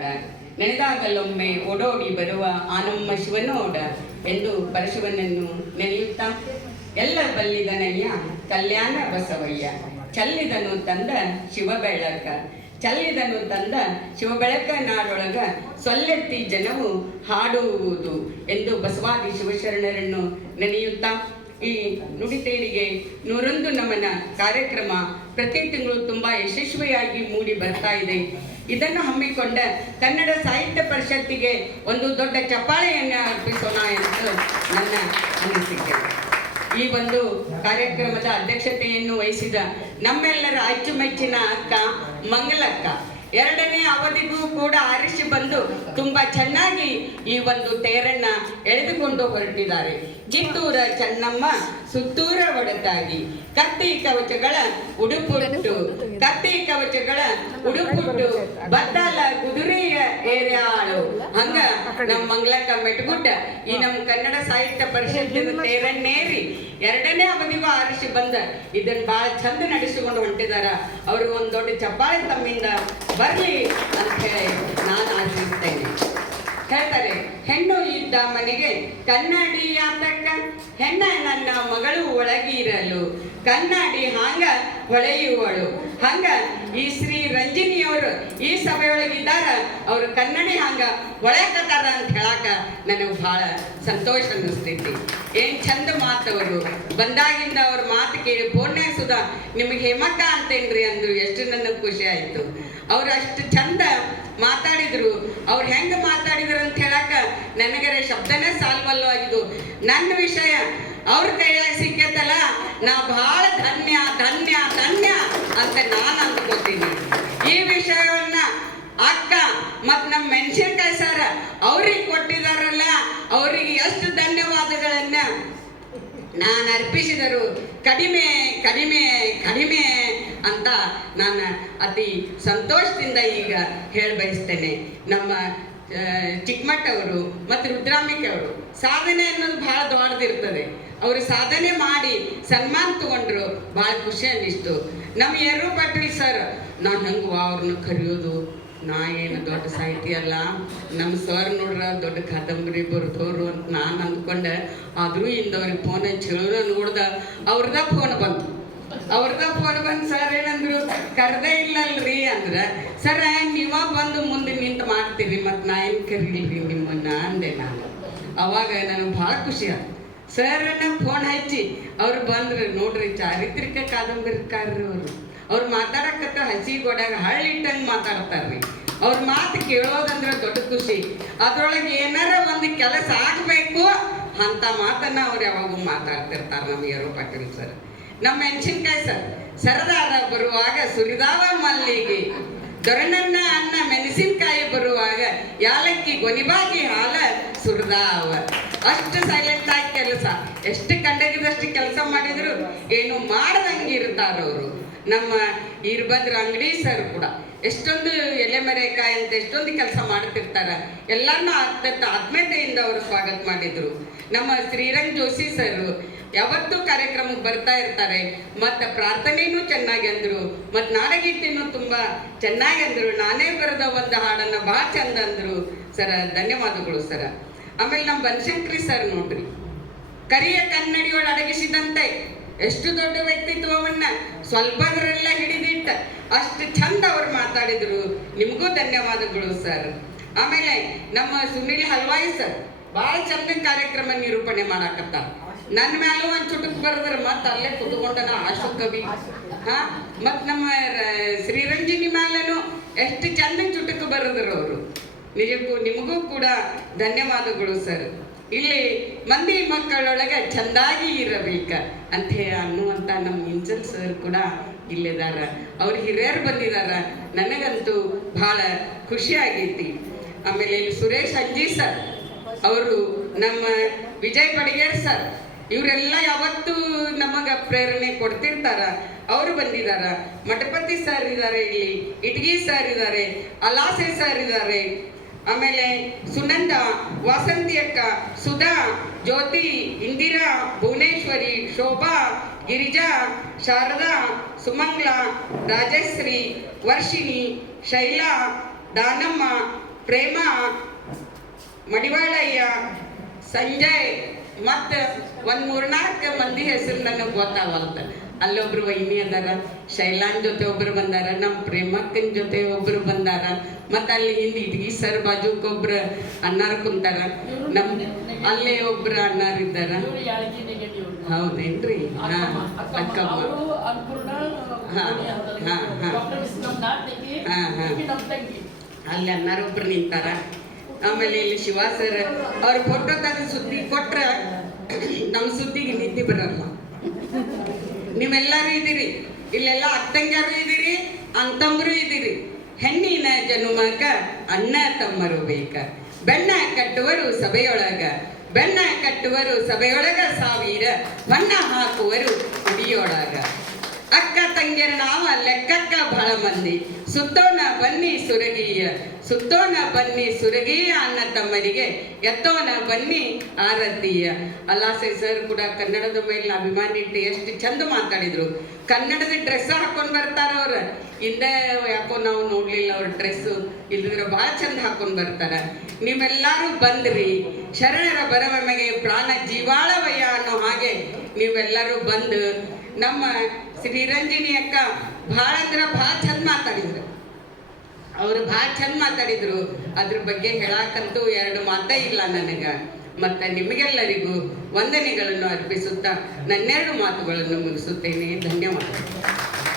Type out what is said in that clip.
ನೆನೆದಾಳ ನೆನೆದಾಗಲೊಮ್ಮೆ ಓಡೋಡಿ ಬರುವ ಆನಮ್ಮ ಶಿವನೋಡ ಎಂದು ಪರಶಿವನನ್ನು ನೆನೆಯುತ್ತ, ಎಲ್ಲ ಬಲ್ಲಿದನಯ್ಯ ಕಲ್ಯಾಣ ಬಸವಯ್ಯ, ಚಲ್ಲಿದನು ತಂದ ಶಿವ ಬೆಳಕ ಚಲ್ಲಿದನು ತಂದ ಶಿವಬೆಳಕ ನಾಡೊಳಗ ಸೊಲ್ಲೆತ್ತಿ ಜನವು ಹಾಡುವುದು ಎಂದು ಬಸವಾದಿ ಶಿವಶರಣರನ್ನು ನೆನೆಯುತ್ತಾ ಈ ನುಡಿತೇರಿಗೆ ನೂರೊಂದು ನಮನ ಕಾರ್ಯಕ್ರಮ ಪ್ರತಿ ತಿಂಗಳು ತುಂಬಾ ಯಶಸ್ವಿಯಾಗಿ ಮೂಡಿ ಬರ್ತಾ ಇದೆ. ಇದನ್ನು ಹಮ್ಮಿಕೊಂಡ ಕನ್ನಡ ಸಾಹಿತ್ಯ ಪರಿಷತ್ತಿಗೆ ಒಂದು ದೊಡ್ಡ ಚಪ್ಪಾಳೆಯನ್ನು ಅರ್ಪಿಸೋಣ ಎಂದು ನನ್ನ ಅನಿಸಿಕೆ ಈ ಒಂದು ಕಾರ್ಯಕ್ರಮದ ಅಧ್ಯಕ್ಷತೆಯನ್ನು ವಹಿಸಿದ ನಮ್ಮೆಲ್ಲರ ಅಚ್ಚುಮೆಚ್ಚಿನ ಅಕ್ಕ ಮಂಗಲಕ್ಕ. ಎರಡನೇ ಅವಧಿಗೂ ಕೂಡ ಆರಿಸಿ ಬಂದು ತುಂಬಾ ಚೆನ್ನಾಗಿ ಈ ಒಂದು ತೇರನ್ನ ಎಳೆದುಕೊಂಡು ಹೊರಟಿದ್ದಾರೆ. ಕಿತ್ತೂರ ಚೆನ್ನಮ್ಮ ಸುತ್ತೂರ ಒಡತಾಗಿ. ಕತ್ತಿ ಕವಚಗಳ ಉಡುಪುಟ್ಟು, ಕತ್ತಿ ಕವಚಗಳ ಉಡುಪುಟ್ಟು ಬತ್ತಲ ಕುದುರೆಯ ಏರ್ಯಾಳು. ಹಂಗ ನಮ್ಮ ಮಂಗ್ಲಕ್ಕ ಮೆಟ್ಗುಡ್ಡ ಈ ನಮ್ಮ ಕನ್ನಡ ಸಾಹಿತ್ಯ ಪರಿಷತ್ತಿನ ತೇರನ್ನೇರಿ ಎರಡನೇ ಅವಧಿಗೂ ಆರಿಸಿ ಬಂದ. ಇದನ್ನ ಬಹಳ ಚಂದ ನಡೆಸಿಕೊಂಡು ಹೊಂಟಿದಾರ. ಅವರು ಒಂದು ದೊಡ್ಡ ಚಪ್ಪಾಳೆ ತಮ್ಮಿಂದ ಬರ್ಲಿ. ಅಂತ ಹೇಳಿ ನಾನು ಆಶಿಸ್ತೇನೆ ಹೇಳ್ತಾರೆ ಹೆಣ್ಣು ಇದ್ದ ಮನೆಗೆ ಕನ್ನಡಿ ಆತಕ್ಕ ಹೆಣ್ಣ ನನ್ನ ಮಗಳು ಒಳಗಿರಲು. ಕನ್ನಡಿ ಹಾಂಗ ಹೊಳೆಯುವಳು. ಹಂಗ ಈ ಶ್ರೀ ರಂಜಿನಿಯವರು ಈ ಸಭೆಯೊಳಗಿದ್ದಾರ ಅವರು ಕನ್ನಡಿ ಹಂಗ ಒಳಕತ್ತಾರ ಅಂತ ಹೇಳಾಕ ನನಗೆ ಬಹಳ ಸಂತೋಷ ಅನ್ನಿಸ್ತೈತಿ. ಏನ್ ಚಂದ ಮಾತವರು ಬಂದಾಗಿಂದ ಅವ್ರ ಮಾತು ಕೇಳಿ ಫೋನ್ಯಾಗ ಸುಧಾ ನಿಮಗೆ ಹೇಮಕ್ಕ ಅಂತೇನ್ರಿ? ಅಂದ್ರು. ಎಷ್ಟು ನನಗೆ ಖುಷಿ ಆಯ್ತು. ಅವ್ರು ಅಷ್ಟು ಚಂದ ಮಾತಾಡಿದ್ರು. ಅವ್ರು ಹೆಂಗ ಮಾತಾಡಿದ್ರು ಅಂತ ಹೇಳಾಕ ನನಗರೆ ಶಬ್ದನೇ ಸಾಲ್ವಲ್ಲು ಆಗಿದ್ದು. ನನ್ನ ವಿಷಯ ಅವ್ರ ಕೈಯಾಗ ಸಿಕ್ಕತ್ತಲ್ಲ ನಾ ಬಹಳ ಧನ್ಯ ಧನ್ಯ ಧನ್ಯ. ಅಂತ ನಾನು ಅಂದ್ಕೋತೀನಿ ಈ ವಿಷಯವನ್ನ ಅಕ್ಕ ಮತ್ ನಮ್ಮ ಮೆಣಸಿನ್ಕಾಯಿ ಸರ್ ಅವ್ರಿಗೆ ಕೊಟ್ಟಿದಾರಲ್ಲ, ಅವರಿಗೆ ಎಷ್ಟು ಧನ್ಯವಾದಗಳನ್ನ ನಾನು ಅರ್ಪಿಸಿದರು. ಕಡಿಮೆ ಕಡಿಮೆ ಕಡಿಮೆ ಅಂತ ನಾನು ಅತಿ ಸಂತೋಷದಿಂದ ಈಗ ಹೇಳ ಬಯಸ್ತೇನೆ ನಮ್ಮ ಚಿಕ್ಕಮಟ್ಟವರು ಮತ್ತು ರುದ್ರಾಂಬಿಕೆ ಅವರು. ಸಾಧನೆ ಅನ್ನೋದು ಬಹಳ ದೊಡ್ಡದಿರ್ತದೆ. ಅವರು ಸಾಧನೆ ಮಾಡಿ ಸನ್ಮಾನ ತಗೊಂಡ್ರು ಭಾಳ ಖುಷಿ ಅನ್ನಿಸ್ತು. ನಮ್ಮ ಯರು ಪಾಟೀಲ್ ಸರ್, ನಾನು ಹೆಂಗೆ ಅವ್ರನ್ನ ಕರೆಯೋದು. ನಾ ಏನು ದೊಡ್ಡ ಸಾಹಿತಿ ಅಲ್ಲ. ನಮ್ಮ ಸರ್ ನೋಡ್ರ ದೊಡ್ಡ ಕಾದಂಬರಿ ಬರೆದವರು ಅಂತ ನಾನು ಅಂದ್ಕೊಂಡೆ. ಆದರೂ ಇಂದವ್ರಿಗೆ ಫೋನ್ ಹೇಳೋದು ನೋಡ್ದ, ಅವ್ರದ ಫೋನ್ ಬಂತು. ಅವ್ರದ ಫೋನ್ ಬಂದು, ಸರ್ ಏನಂದ್ರು, ಕರೆದೇ ಇಲ್ಲಲ್ರಿ ಅಂದ್ರೆ, ಸರ್, ನೀವ ಬಂದು ಮುಂದೆ ನಿಂತು ಮಾಡ್ತೀರಿ ಮತ್ತು ನಾ ಏನು ಕರೀಲಿ ನಿಮ್ಮನ್ನ ಅಂದೆ ನಾನು. ಅವಾಗ ನನಗೆ ಭಾಳ ಖುಷಿ ಆಯ್ತು ಸರ್ನ ಫೋನ್ ಹಚ್ಚಿ, ಅವ್ರು ಬಂದ್ರು. ನೋಡ್ರಿ, ಚಾರಿತ್ರಿಕ ಕಾದಂಬರಿಕಾರರು ಅವರು. ಅವ್ರು ಮಾತಾಡಕತ್ತ ಹಸಿ ಗೋಡ್ಯಾಗ ಹಳ್ಳಿಟ್ಟಂಗೆ ಮಾತಾಡ್ತಾರ್ರಿ. ಅವ್ರ ಮಾತು ಕೇಳೋದಂದ್ರೆ ದೊಡ್ಡ ಖುಷಿ. ಅದ್ರೊಳಗೆ ಏನಾರ ಒಂದು ಕೆಲಸ ಆಗಬೇಕು ಅಂತ ಮಾತನ್ನ ಅವ್ರು ಯಾವಾಗೂ ಮಾತಾಡ್ತಿರ್ತಾರೆ ನಮ್ಮ ಯರೋ ಪಾಟೀಲ್ ಸರ್ ನಮ್ಮ ಮೆಣಸಿನ್ಕಾಯಿ ಸರ್ ಸರದಾರ ಬರುವಾಗ ಸುರಿದಾವ ಮಲ್ಲಿಗೆ. ದೊರನನ್ನ ಅನ್ನ ಮೆಣಸಿನಕಾಯಿ ಬರುವಾಗ ಯಾಲಕ್ಕಿ ಗೊನಿಬಾಗಿ ಹಾಲ ಸುರಿದಾವ ಅಷ್ಟು ಸೈಲೆಂಟ್ ಆಗಿ ಕೆಲಸ. ಎಷ್ಟು ಕಂಡಗಿದಷ್ಟು ಕೆಲಸ ಮಾಡಿದ್ರು ಏನು ಮಾಡದಂಗೆ ಇರ್ತಾರ ಅವರು ನಮ್ಮ ಈರ್ಭದ್ರ ಅಂಗಡಿ ಸರ್ ಕೂಡ. ಎಷ್ಟೊಂದು ಎಲೆಮರೆಕಾಯಿ ಅಂತ ಎಷ್ಟೊಂದು ಕೆಲಸ ಮಾಡ್ತಿರ್ತಾರ. ಎಲ್ಲರನ್ನೂ ಅತ್ಯಂತ ಆತ್ಮೀಯತೆಯಿಂದ ಅವರು ಸ್ವಾಗತ ಮಾಡಿದ್ರು. ನಮ್ಮ ಶ್ರೀರಂಗ್ ಜೋಶಿ ಸರ್ ಯಾವತ್ತೂ ಕಾರ್ಯಕ್ರಮಕ್ಕೆ ಬರ್ತಾ ಇರ್ತಾರೆ. ಮತ್ತು ಪ್ರಾರ್ಥನೆಯೂ ಚೆನ್ನಾಗಿ ಅಂದರು. ಮತ್ತು ನಾಡಗೀತೆನೂ ತುಂಬಾ ಚೆನ್ನಾಗಿ ಅಂದರು. ನಾನೇ ಬರೆದ ಒಂದು ಹಾಡನ್ನ ಭಾಳ ಚಂದ ಅಂದರು. ಸರ, ಧನ್ಯವಾದಗಳು ಸರ. ಆಮೇಲೆ ನಮ್ಮ ಬನಶಂಕರಿ ಸರ್ ನೋಡ್ರಿ. ಕರಿಯ ಕನ್ನಡಿಯೊಳ ಅಡಗಿಸಿದಂತೆ. ಎಷ್ಟು ದೊಡ್ಡ ವ್ಯಕ್ತಿತ್ವವನ್ನ ಸ್ವಲ್ಪದರೆಲ್ಲ ಹಿಡಿದಿಟ್ಟ ಅಷ್ಟು ಚಂದ ಅವ್ರು ಮಾತಾಡಿದ್ರು. ನಿಮಗೂ ಧನ್ಯವಾದಗಳು ಸರ್ ಆಮೇಲೆ ನಮ್ಮ ಸುನಿಲ್ ಹಲ್ವಾಯಿ ಸರ್ ಭಾಳ ಚಂದ ಕಾರ್ಯಕ್ರಮ ನಿರೂಪಣೆ ಮಾಡಾಕತ್ತ. ನನ್ನ ಮ್ಯಾಲೂ ಒಂದ್ ಚುಟುಕ್ ಬರೆದ್ರ ಮತ್ತ ಅಲ್ಲೇ ಕುತ್ಕೊಂಡನ ಅಶೋಕ್ ಕವಿ. ಹಾ? ಮತ್ ನಮ್ಮ ಶ್ರೀರಂಜಿನಿ ಮ್ಯಾಲನು ಎಷ್ಟು ಚಂದ ಚುಟುಕು ಬರೆದ್ರು ಅವರು. ನಿಜಕ್ಕೂ ನಿಮಗೂ ಕೂಡ ಧನ್ಯವಾದಗಳು ಸರ್ ಇಲ್ಲಿ ಮಂದಿ ಮಕ್ಕಳೊಳಗೆ ಚೆಂದಾಗಿ ಇರಬೇಕ ಅಂತ ಅನ್ನುವಂತ ನಮ್ಮ ಇಂಜನ್ ಸರ್ ಕೂಡ ಇಲ್ಲಿದಾರ. ಅವ್ರ ಹಿರಿಯರು ಬಂದಿದಾರ. ನನಗಂತೂ ಬಹಳ ಖುಷಿ ಆಗೈತಿ. ಆಮೇಲೆ ಇಲ್ಲಿ ಸುರೇಶ್ ಅಜ್ಜಿ ಸರ್ ಅವರು ನಮ್ಮ ವಿಜಯ್ ಪಡಿಗೇರ್ ಸರ್ ಇವರೆಲ್ಲ ಯಾವತ್ತೂ ನಮಗೆ ಪ್ರೇರಣೆ ಕೊಡ್ತಿರ್ತಾರ. ಅವರು ಬಂದಿದಾರ. ಮಠಪತಿ ಸರ್ ಇದ್ದಾರೆ ಇಲ್ಲಿ, ಇಟ್ಗಿ ಸರ್ ಇದ್ದಾರೆ ಅಲಾಸೆ ಸರ್ ಇದ್ದಾರೆ ಆಮೇಲೆ ಸುನಂದ, ವಾಸಂತಿ ಅಕ್ಕ ಜ್ಯೋತಿ, ಇಂದಿರಾ, ಭುವನೇಶ್ವರಿ, ಶೋಭಾ, ಗಿರಿಜಾ, ಶಾರದಾ, ಸುಮಂಗ್ಲ, ರಾಜಶ್ರೀ, ವರ್ಷಿಣಿ, ಶೈಲಾ, ದಾನಮ್ಮ, ಪ್ರೇಮ, ಮಡಿವಾಳಯ್ಯ, ಸಂಜಯ್ ಮತ್ತು ಒಂದು ಮೂರ್ನಾಲ್ಕು ಮಂದಿ ಹೆಸರು ನನಗೆ ಗೊತ್ತಾವಲ್ತ. ಅಲ್ಲೊಬ್ರು ವೈನಿ ಅದಾರ, ಶೈಲಾನ್ ಜೊತೆ ಒಬ್ರು ಬಂದಾರ ನಮ್ಮ ಪ್ರೇಮಕ್ಕನ ಜೊತೆ ಒಬ್ರು ಬಂದಾರ. ಮತ್ತು ಅಲ್ಲಿ ಹಿಂದೆ ಇದ್ಗಿ ಸರ್ ಬಾಜುಕೊಬ್ರು ಅನ್ನಾರ ಕುಂತಾರ. ನಮ್ಮ ಅಲ್ಲೇ ಒಬ್ರು ಅಣ್ಣಾರಿದ್ದಾರ ಹೌದೇನ್ರಿ? ಅಲ್ಲಿ ಅಣ್ಣಾರೊಬ್ರು ಒಬ್ರು ನಿಂತಾರ? ಆಮೇಲೆ ಇಲ್ಲಿ ಶಿವ ಸರ್ ಅವ್ರ ಫೋಟೋ ತಂದು ಸುದ್ದಿ ಕೊಟ್ರ ನಮ್ಮ ಸುದ್ದಿಗೆ ನಿದ್ದೆ ಬರಲ್ಲ. ನೀವೆಲ್ಲರೂ ಇದ್ದೀರಿ? ಇಲ್ಲೆಲ್ಲ ಅತ್ತಂಗ್ಯಾರು ಇದ್ದೀರಿ ಅಂತಂಬ್ರು ಇದ್ದೀರಿ. ಹೆಣ್ಣಿನ ಜನುಮಕ ಅಣ್ಣ ತಮ್ಮರು ಬೇಕ. ಬೆಣ್ಣ ಕಟ್ಟುವರು ಸಭೆಯೊಳಗ. ಬೆಣ್ಣ ಕಟ್ಟುವರು ಸಭೆಯೊಳಗ ಸಾವಿರ. ತಂಗಿಯರ ನಾವ ಲೆಕ್ಕಕ್ಕ ಬಹಳ ಮಂದಿ. ಸುತ್ತೋಣ ಬನ್ನಿ ಸುರಗಿಯ ಸುತ್ತೋಣ ಬನ್ನಿ ಸುರಗಿಯ ಅನ್ನ ತಮ್ಮರಿಗೆ ಎತ್ತೋಣ ಬನ್ನಿ ಆರತಿಯ. ಅಲ್ಲಾಸೆ ಸರ್ ಕೂಡ ಕನ್ನಡದ ಮೇಲೆ ಅಭಿಮಾನ ಇಟ್ಟು ಎಷ್ಟು ಚಂದ ಮಾತಾಡಿದ್ರು. ಕನ್ನಡದ ಡ್ರೆಸ್ ಹಾಕೊಂಡ್ ಬರ್ತಾರ ಅವ್ರ. ಹಿಂದೆ ಯಾಕೋ ನಾವು ನೋಡ್ಲಿಲ್ಲ ಅವ್ರ ಡ್ರೆಸ್ಸು ಇಲ್ದಿದ್ರೆ ಭಾಳ ಚಂದ ಹಾಕೊಂಡ್ ಬರ್ತಾರ. ನೀವೆಲ್ಲರೂ ಬಂದ್ರಿ. ಶರಣರ ಬರವಮೆಗೆ ಪ್ರಾಣ ಜೀವಾಳವಯ್ಯ ಅನ್ನೋ ಹಾಗೆ ನೀವೆಲ್ಲರೂ ಬಂದು ನಮ್ಮ ಶ್ರೀರಂಜನಿ ಅಕ್ಕ ಭಾಳ ಅಂದ್ರೆ ಭಾಳ ಚಂದ ಮಾತಾಡಿದ್ರು. ಅವರು ಭಾಳ ಚಂದ ಮಾತಾಡಿದ್ರು. ಅದ್ರ ಬಗ್ಗೆ ಹೇಳಾಕಂತೂ ಎರಡು ಮಾತೇ ಇಲ್ಲ ನನಗೆ. ಮತ್ತೆ ನಿಮಗೆಲ್ಲರಿಗೂ ವಂದನೆಗಳನ್ನು ಅರ್ಪಿಸುತ್ತಾ ನನ್ನೆರಡು ಮಾತುಗಳನ್ನು ಮುಗಿಸುತ್ತೇನೆ. ಧನ್ಯವಾದ